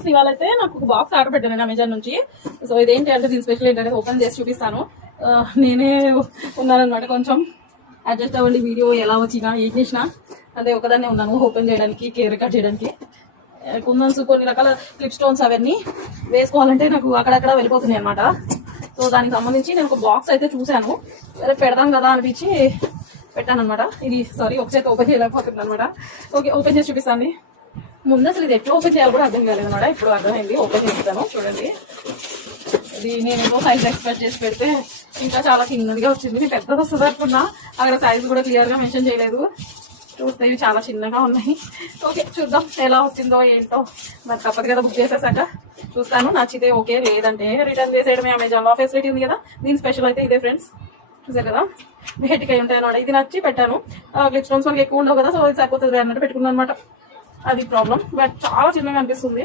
Friends, ఇవాళ అయితే నాకు ఒక బాక్స్ ఆర్డర్ పెట్టాను అమెజాన్ నుంచి. సో ఇదేంటి అంటే దీని స్పెషల్ ఏంటంటే ఓపెన్ చేసి చూపిస్తాను. నేనే ఉన్నానమాట, కొంచెం అడ్జస్ట్ అవ్వండి. వీడియో ఎలా వచ్చినా ఏం చేసినా అంటే ఒకదాన్నే ఉన్నాను ఓపెన్ చేయడానికి, కేర్ రికార్డ్ చేయడానికి. కుందన్స్, కొన్ని రకాల క్లిప్ స్టోన్స్ అవన్నీ వేసుకోవాలంటే నాకు అక్కడక్కడ వెళ్ళిపోతున్నాయి అనమాట. సో దానికి సంబంధించి నేను ఒక బాక్స్ అయితే చూశాను, సరే పెడదాం కదా అనిపించి పెట్టాను అనమాట. ఇది సారీ ఒక చేతి ఓపెన్ చేయలేకపోతుంది అనమాట. ఓకే, ఓపెన్ చేసి చూపిస్తాను. ముందు అసలు ఇది ఎట్లా ఓపెన్ చేయాలి కూడా అర్థం కాలేదు అనమాట. ఇప్పుడు అర్థమైంది, ఓపెన్ చేస్తాను చూడండి. ఇది నేనేమో సైజ్ ఎక్స్పెక్ట్ చేసి పెడితే ఇంకా చాలా చిన్నదిగా వచ్చింది. నేను పెద్దది వస్తుంది అనుకున్నా, అక్కడ సైజ్ కూడా క్లియర్ గా మెన్షన్ చేయలేదు. చూస్తే ఇవి చాలా చిన్నగా ఉన్నాయి. ఓకే, చూద్దాం ఎలా వచ్చిందో ఏంటో. మరి తప్పదు కదా, బుక్ చేసేసాక చూస్తాను. నచ్చితే ఓకే, లేదంటే రిటర్న్ చేసేయడమే. అమెజాన్ లో ఫెసిలిటీ ఉంది కదా. దీని స్పెషల్ అయితే ఇదే ఫ్రెండ్స్, చూసారు కదా, బయటికి అయి ఉంటాయి అన్నమాట. ఇది నచ్చి పెట్టాను. క్లిప్ స్టోన్స్ మనకి ఎక్కువ ఉండవు కదా, సో ఇది సరిపోతుంది అన్నట్టు పెట్టుకున్నాను అనమాట. అది ప్రాబ్లం, బట్ చాలా చిన్నగా అనిపిస్తుంది.